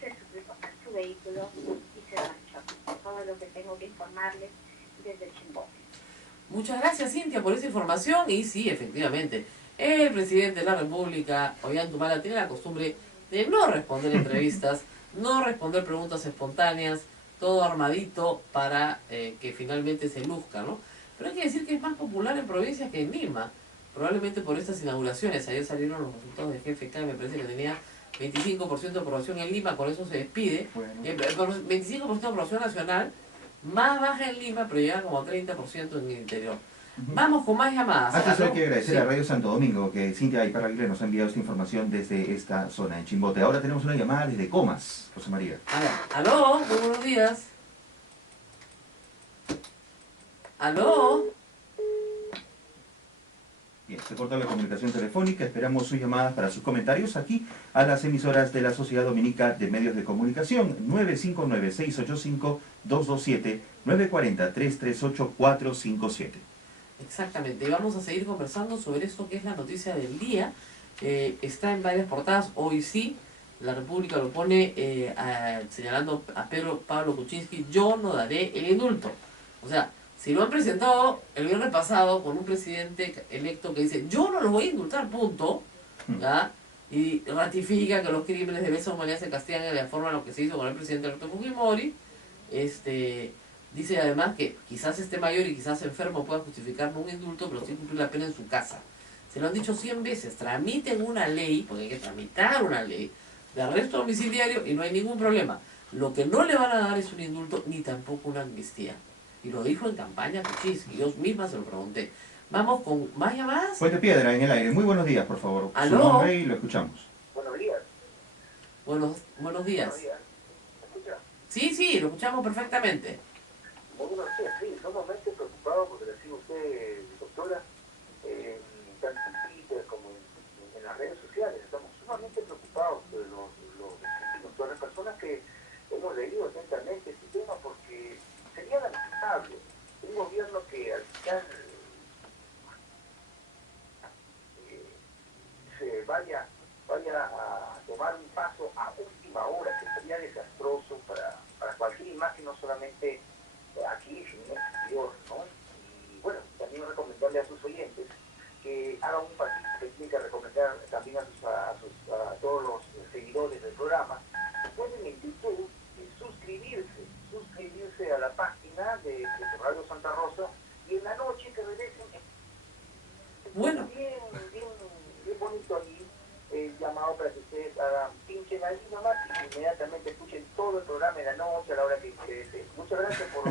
se subió a su vehículo y se marchó. Todo lo que tengo que informarles desde Chimbote. Muchas gracias, Cintia, por esa información. Y sí, efectivamente, el presidente de la República, Ollantumala, tiene la costumbre de no responder entrevistas, no responder preguntas espontáneas, todo armadito para que finalmente se luzca, ¿no? Pero hay que decir que es más popular en provincias que en Lima, probablemente por estas inauguraciones. Ayer salieron los resultados de GFK, me parece que tenía 25% de aprobación en Lima, con eso se despide. Bueno. 25% de aprobación nacional, más baja en Lima, pero llega como a 30% en el interior. Vamos con más llamadas. Antes hay ¿no? que agradecer Sí. a Radio Santo Domingo, que Cintia Iparraguirre nos ha enviado esta información desde esta zona en Chimbote. Ahora tenemos una llamada desde Comas, Rosa María. A ver, aló, muy buenos días. Aló. Bien, se corta la comunicación telefónica, esperamos sus llamadas para sus comentarios aquí a las emisoras de la Sociedad Dominica de Medios de Comunicación, 959-685-227, 940-338-457. Exactamente, y vamos a seguir conversando sobre esto que es la noticia del día. Está en varias portadas, hoy sí, la República lo pone señalando a Pablo Kuczynski: yo no daré el indulto. O sea, si lo han presentado el viernes pasado con un presidente electo que dice yo no lo voy a indultar, punto, ¿ya? Y ratifica que los crímenes de lesa humanidad se castigan de la forma en lo que se hizo con el presidente electo Fujimori, dice además que quizás esté mayor y quizás enfermo pueda justificar un indulto, pero sin cumplir la pena en su casa. Se lo han dicho 100 veces, tramiten una ley, porque hay que tramitar una ley de arresto domiciliario y no hay ningún problema. Lo que no le van a dar es un indulto ni tampoco una amnistía. Y lo dijo en campaña Kuczynski, yo misma se lo pregunté. Vamos con más llamadas. Puente Piedra en el aire, muy buenos días, por favor. ¿Aló? Su nombre y lo escuchamos. Buenos días. Buenos días. Buenos días. ¿Me escucha? Sí, lo escuchamos perfectamente. Muy buenos días, sí. Sumamente preocupado porque le sigo usted, doctora, tanto en Twitter como en las redes sociales. Estamos sumamente preocupados de los vecinos, todas las personas que hemos leído atentamente este tema, porque sería lamentable un gobierno que al final se vaya a tomar un paso a última hora, que sería desastroso para cualquier imagen, no solamente aquí, sino en el exterior, ¿no? Y bueno, también recomendarle a sus oyentes que hagan un pasito que tienen que recomendar también a todos los seguidores del programa. Pueden en YouTube suscribirse a la página de Radio Santa Rosa, y en la noche que regresen, Bueno. bien bonito allí el llamado para que ustedes hagan, pinchen ahí nomás y inmediatamente escuchen todo el programa en la noche a la hora que deseen. Muchas gracias por...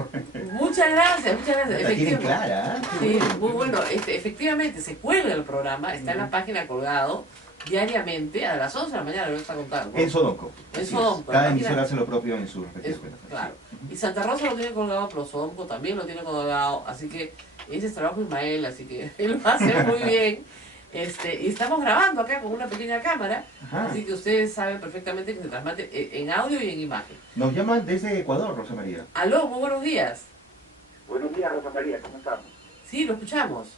Muchas gracias. La tienen Efectivamente. clara, ¿eh? Sí, muy bueno. Efectivamente, se cuelga el programa, está en la página colgado diariamente a las 11 de la mañana, lo está contando. En Sodomco. En Así Sodomco, es. Cada la página- emisora hace lo propio en su respectiva cuenta. Claro. Y Santa Rosa lo tiene colgado, pero Sodomco también lo tiene colgado, así que ese es trabajo de Ismael, así que él lo va a hacer muy bien. Y estamos grabando acá con una pequeña cámara, Ajá. así que ustedes saben perfectamente que se transmite en audio y en imagen. Nos llaman desde Ecuador, Rosa María. Aló, muy buenos días. Buenos días, Rosa María, ¿cómo estamos? Sí, lo escuchamos.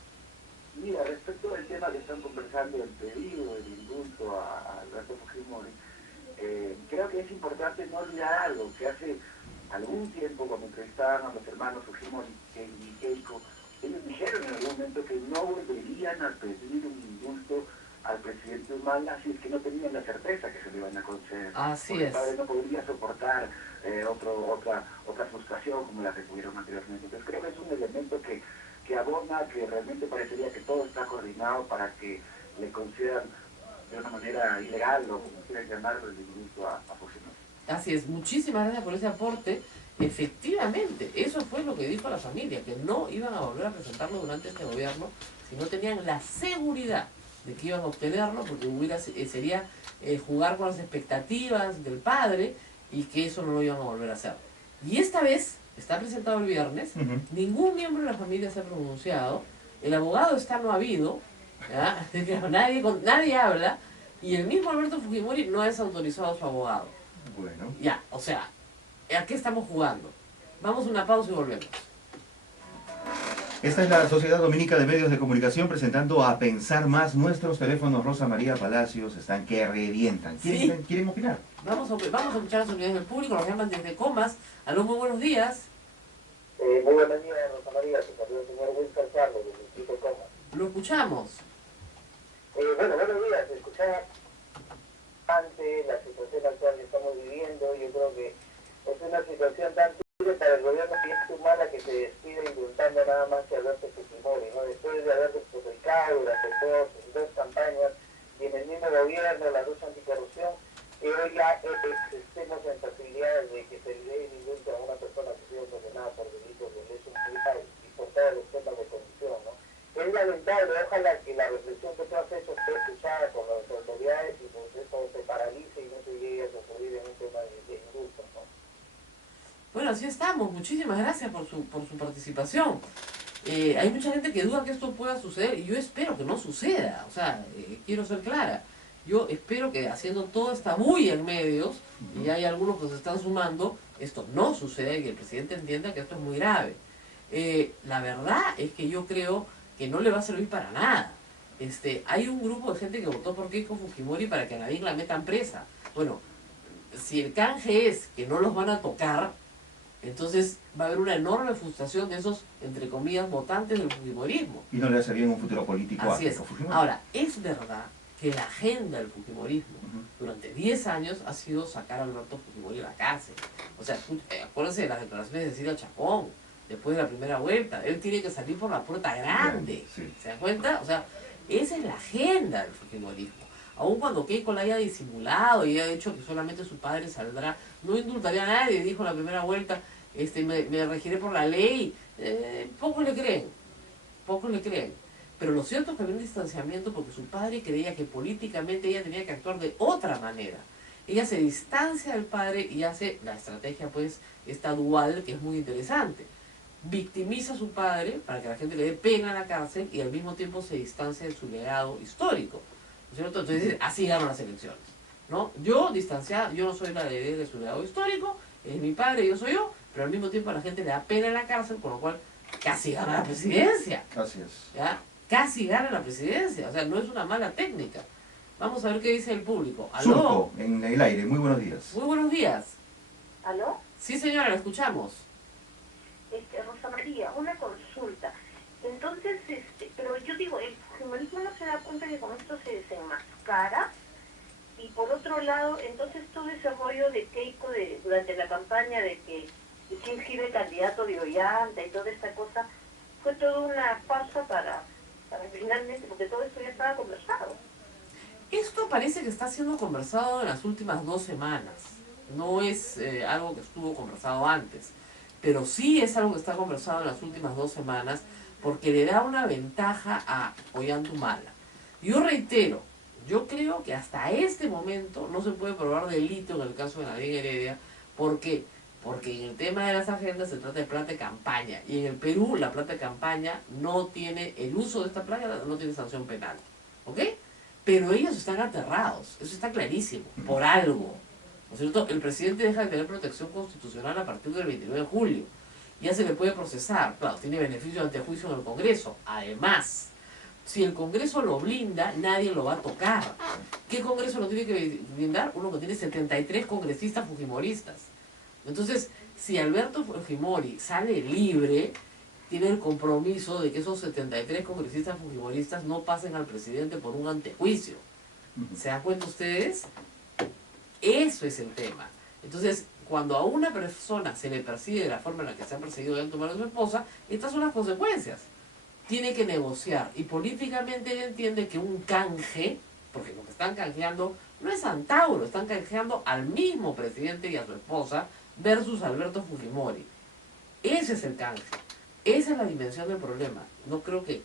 Mira, respecto al tema que están conversando, el pedido del indulto a Alberto Fujimori, creo que es importante no olvidar algo, que hace algún tiempo, cuando entrevistaban a los hermanos Fujimori y Keiko, ellos dijeron en algún momento que no volverían a pedir un indulto al presidente Humala si es que no tenían la certeza que se le iban a conceder. Así Porque es. el padre no podría soportar otra frustración como la que tuvieron anteriormente. Entonces creo que es un elemento que abona, que realmente parecería que todo está coordinado para que le concedan de una manera ilegal o como quieran llamarlo el indulto a Fujimori. Así es, muchísimas gracias por ese aporte. Efectivamente, eso fue lo que dijo la familia, que no iban a volver a presentarlo durante este gobierno si no tenían la seguridad de que iban a obtenerlo, porque sería jugar con las expectativas del padre y que eso no lo iban a volver a hacer. Y esta vez, está presentado el viernes, ningún miembro de la familia se ha pronunciado, el abogado está no habido, ¿ya? Nadie habla, y el mismo Alberto Fujimori no ha desautorizado a su abogado. Bueno. Ya, o sea, ¿a qué estamos jugando? Vamos a una pausa y volvemos. Esta es la Sociedad Dominica de Medios de Comunicación presentando A Pensar Más. Nuestros teléfonos Rosa María Palacios están que revientan. ¿Quieren opinar? Vamos a escuchar las opiniones del público, nos llaman desde Comas. Aló, muy buenos días. Muy buenos días, Rosa María, te saluda el señor Wilson Carlos, del distrito Comas. Lo escuchamos. Bueno, buenos días, escuchar ante la situación actual que estamos viviendo, yo creo que es una situación tan triste para el gobierno que es humana que se despide indultando nada más que a Alberto Fujimori, ¿no? Después de haber despotricado durante dos campañas y en el mismo gobierno, la lucha anticorrupción, que hoy ya estemos en posibilidades de que se le dé el indulto a una persona que ha sido condenada por delitos de lesión militar y por todos los temas de corrupción, ¿no? Es lamentable, ojalá que la reflexión que tú has hecho esté escuchada por las autoridades y pues eso se paralice y no se llegue a ocurrir en un tema de indulto, ¿no? Bueno, así estamos. Muchísimas gracias por su participación. Hay mucha gente que duda que esto pueda suceder y yo espero que no suceda. O sea, quiero ser clara. Yo espero que haciendo toda esta bulla en medios, y hay algunos que se están sumando, esto no suceda y que el presidente entienda que esto es muy grave. La verdad es que yo creo que no le va a servir para nada. Hay un grupo de gente que votó por Keiko Fujimori para que a Nadine la metan presa. Bueno, si el canje es que no los van a tocar, entonces va a haber una enorme frustración de esos, entre comillas, votantes del fujimorismo. Y no le hace bien un futuro político Así a es. Keiko Fujimori. Ahora, es verdad que la agenda del fujimorismo durante 10 años ha sido sacar a Alberto Fujimori a la cárcel. O sea, acuérdense de las declaraciones de Silvia Chacón, después de la primera vuelta. Él tiene que salir por la puerta grande. Sí. ¿Se dan cuenta? O sea, esa es la agenda del fujimorismo. Aun cuando Keiko la haya disimulado y haya dicho que solamente su padre saldrá, no indultaría a nadie, dijo en la primera vuelta, me regiré por la ley. Pocos le creen. Pero lo cierto es que había un distanciamiento porque su padre creía que políticamente ella tenía que actuar de otra manera. Ella se distancia del padre y hace la estrategia, pues, esta dual, que es muy interesante. Victimiza a su padre para que la gente le dé pena en la cárcel y al mismo tiempo se distancia de su legado histórico, ¿no es cierto? Entonces, así ganan las elecciones, ¿no? Yo distanciada, yo no soy la heredera de su legado histórico, es mi padre, yo soy yo, pero al mismo tiempo a la gente le da pena en la cárcel, con lo cual casi gana la presidencia. Así es. ¿Ya? Casi gana la presidencia, o sea, no es una mala técnica. Vamos a ver qué dice el público. ¿Aló? Surco, en el aire, muy buenos días. Muy buenos días. ¿Aló? Sí, señora, la escuchamos. Rosa María, una consulta. Entonces, pero yo digo, el fujimorismo no se da cuenta que con esto se desenmascara. Y por otro lado, entonces todo ese rollo de Keiko durante la campaña de quién quiere el candidato de Ollanta y toda esta cosa, fue toda una farsa para finalmente, porque todo esto ya estaba conversado. Esto parece que está siendo conversado en las últimas 2 semanas. No es algo que estuvo conversado antes. Pero sí es algo que está conversado en las últimas 2 semanas porque le da una ventaja a Ollanta Humala. Yo reitero, yo creo que hasta este momento no se puede probar delito en el caso de Nadine Heredia. ¿Por qué? Porque en el tema de las agendas se trata de plata de campaña. Y en el Perú la plata de campaña no tiene, el uso de esta plata no tiene sanción penal. ¿ok? Pero ellos están aterrados, eso está clarísimo, por algo. ¿No es cierto? El presidente deja de tener protección constitucional a partir del 29 de julio. Ya se le puede procesar, claro, tiene beneficio de antejuicio en el Congreso. Además, si el Congreso lo blinda, nadie lo va a tocar. ¿Qué Congreso lo tiene que blindar? Uno que tiene 73 congresistas fujimoristas. Entonces, si Alberto Fujimori sale libre, tiene el compromiso de que esos 73 congresistas fujimoristas no pasen al presidente por un antejuicio. ¿Se dan cuenta ustedes? Eso es el tema. Entonces, cuando a una persona se le persigue de la forma en la que se ha perseguido a tomar a su esposa, estas son las consecuencias. Tiene que negociar. Y políticamente él entiende que un canje, porque lo que están canjeando no es Antauro, están canjeando al mismo presidente y a su esposa versus Alberto Fujimori. Ese es el canje. Esa es la dimensión del problema. No creo que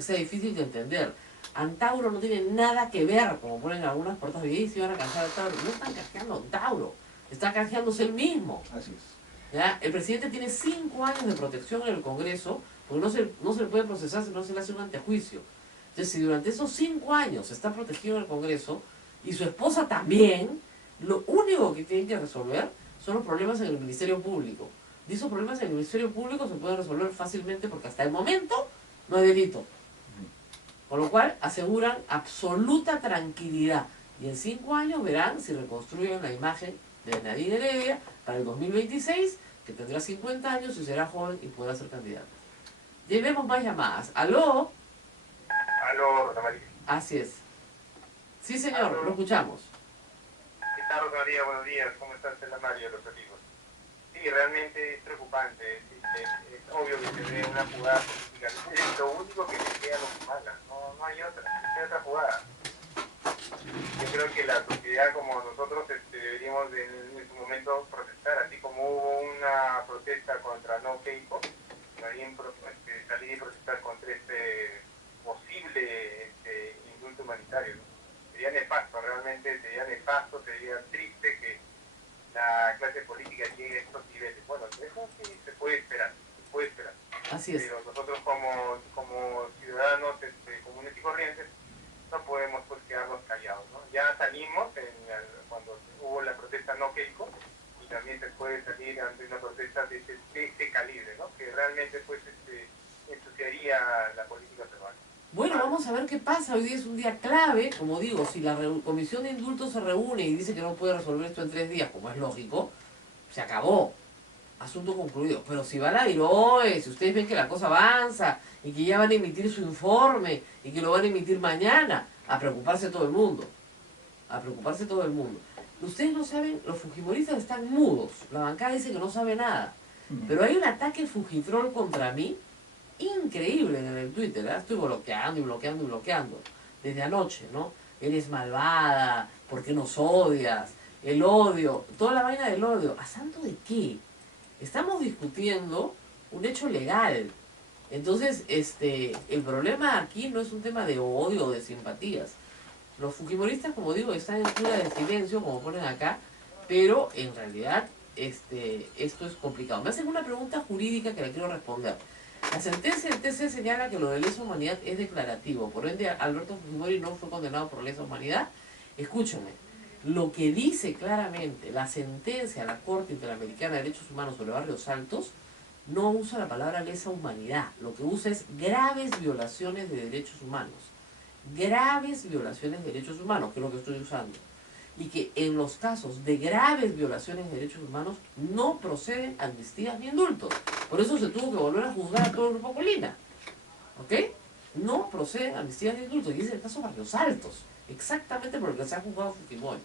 sea difícil de entender. Antauro no tiene nada que ver, como ponen algunas portadas de y si van a canjear a Antauro. No están canjeando a Antauro, está canjeándose él mismo. Así es. ¿Ya? El presidente tiene 5 años de protección en el Congreso, porque no se le puede procesar si no se le hace un antejuicio. Entonces, si durante esos 5 años está protegido en el Congreso, y su esposa también, lo único que tienen que resolver son los problemas en el Ministerio Público. Y esos problemas en el Ministerio Público se pueden resolver fácilmente porque hasta el momento no hay delito. Con lo cual aseguran absoluta tranquilidad. Y en 5 años verán si reconstruyen la imagen de Nadine Heredia para el 2026, que tendrá 50 años y será joven y podrá ser candidato. Llevemos más llamadas. ¿Aló? Aló, Rosa María. Así es. Sí, señor, lo escuchamos. ¿Qué tal, Rosa María? Buenos días. ¿Cómo estás en la María, los amigos? Sí, realmente es preocupante. Es obvio que se ve una jugada política. Es lo único que le queda a los humanos. No hay otra jugada. Yo creo que la sociedad, como nosotros, deberíamos en su momento protestar, así como hubo una protesta contra No Keiko, también salir y protestar contra este posible indulto humanitario, ¿no? Sería nefasto, realmente sería nefasto, sería triste que la clase política llegue a estos niveles. Bueno, eso sí se puede esperar, Así es. pero nosotros como ciudadanos comunes y corrientes no podemos pues quedarnos callados, ¿no? Ya salimos cuando hubo la protesta No Keiko, y también se puede salir ante una protesta de este calibre, ¿no? Que realmente pues ensuciaría la política peruana. Bueno, vamos a ver qué pasa. Hoy día es un día clave. Como digo, si la comisión de indultos se reúne y dice que no puede resolver esto en 3 días, como es lógico, se acabó. Asunto concluido. Pero si va la DIROE, si ustedes ven que la cosa avanza y que ya van a emitir su informe y que lo van a emitir mañana, a preocuparse todo el mundo. A preocuparse todo el mundo. Ustedes no saben, los fujimoristas están mudos. La bancada dice que no sabe nada. Pero hay un ataque fujitrol contra mí increíble en el Twitter, ¿eh? Estoy bloqueando y bloqueando y bloqueando desde anoche, ¿no? Eres malvada, ¿por qué nos odias? El odio, toda la vaina del odio. ¿A santo de qué? Estamos discutiendo un hecho legal. Entonces, el problema aquí no es un tema de odio o de simpatías. Los fujimoristas, como digo, están en cura de silencio, como ponen acá, pero en realidad esto es complicado. Me hacen una pregunta jurídica que le quiero responder. La sentencia del TC señala que lo de lesa humanidad es declarativo, por ende Alberto Fujimori no fue condenado por lesa humanidad. Escúchenme, lo que dice claramente la sentencia de la Corte Interamericana de Derechos Humanos sobre Barrios Altos no usa la palabra lesa humanidad, lo que usa es graves violaciones de derechos humanos. Graves violaciones de derechos humanos, que es lo que estoy usando. Y que en los casos de graves violaciones de derechos humanos no proceden amnistías ni indultos. Por eso se tuvo que volver a juzgar a todo el grupo Colina. ¿Ok? No proceden amnistías ni indultos. Y es el caso Barrios Altos. Exactamente por lo que se ha juzgado Fujimori.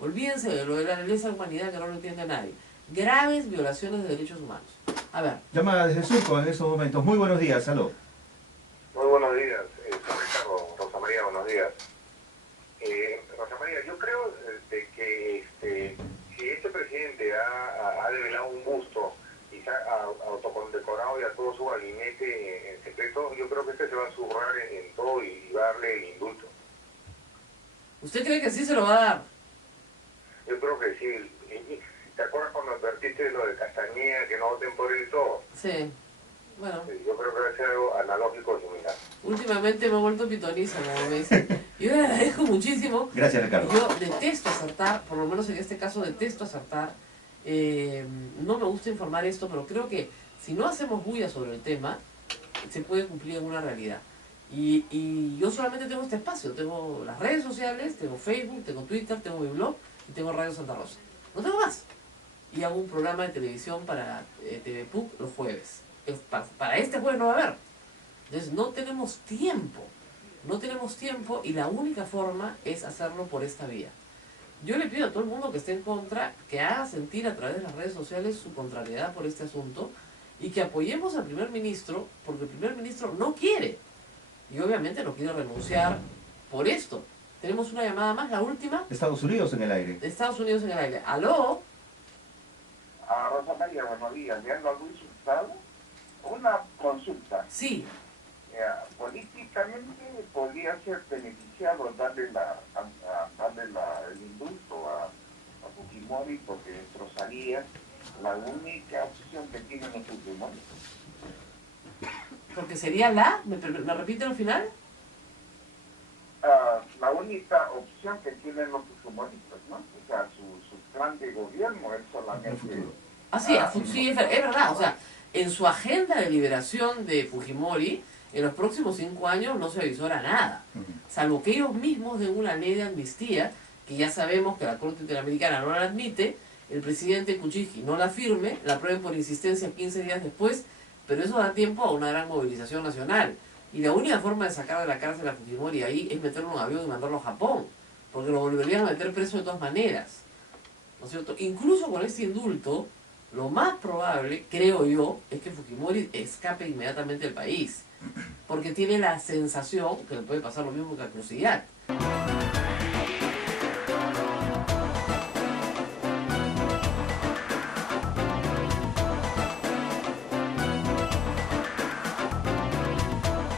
Olvídense de lo de la lesa humanidad que no lo entiende nadie. Graves violaciones de derechos humanos. A ver. Llama desde Surco en esos momentos. Muy buenos días, aló. Muy buenos días, San Ricardo. Rosa María, buenos días. Rosa María, yo creo de que si este presidente ha develado un busto y se ha autocondecorado y a todo su gabinete en secreto, yo creo que se va a subrayar en todo y va a darle el indulto. ¿Usted cree que sí se lo va a dar? Yo creo que sí. ¿Te acuerdas cuando advertiste de lo de Castañeda, que no voten por él y todo? Sí. Bueno. Yo creo que va a ser algo analógico y similar. Últimamente me he vuelto pitoniza, como me dicen. Yo le agradezco muchísimo. Gracias, Ricardo. Yo detesto acertar, por lo menos en este caso detesto acertar. No me gusta informar esto, pero creo que si no hacemos bulla sobre el tema, se puede cumplir en una realidad. Y yo solamente tengo este espacio, tengo las redes sociales, tengo Facebook, tengo Twitter, tengo mi blog y tengo Radio Santa Rosa. No tengo más. Y hago un programa de televisión para TV PUC los jueves. Para este jueves no va a haber. Entonces no tenemos tiempo. No tenemos tiempo y la única forma es hacerlo por esta vía. Yo le pido a todo el mundo que esté en contra, que haga sentir a través de las redes sociales su contrariedad por este asunto y que apoyemos al primer ministro, porque el primer ministro no quiere. Y obviamente no quiere renunciar por esto. Tenemos una llamada más, la última. Estados Unidos en el aire. Estados Unidos en el aire. ¿Aló? Rosa María, buenos días. Le hablo a Luis Hurtado. Una consulta. Sí. Políticamente podría ser beneficiado darle el indulto a Fujimori porque destrozaría la única opción que tienen los Fujimori. Porque sería ¿me repite al final? La única opción que tienen los Fujimoristas, ¿no? O sea, su plan de gobierno es solamente... Sí, es verdad. O sea, en su agenda de liberación de Fujimori, en los próximos 5 años no se avisora nada. Salvo que ellos mismos den una ley de amnistía, que ya sabemos que la Corte Interamericana no la admite, el presidente Kuczynski no la firme, la aprueben por insistencia 15 días después, pero eso da tiempo a una gran movilización nacional. Y la única forma de sacar de la cárcel a Fujimori ahí es meterlo en un avión y mandarlo a Japón, porque lo volverían a meter preso de todas maneras. ¿No es cierto? Incluso con este indulto, lo más probable, creo yo, es que Fujimori escape inmediatamente del país, porque tiene la sensación que le puede pasar lo mismo que a Crucillat.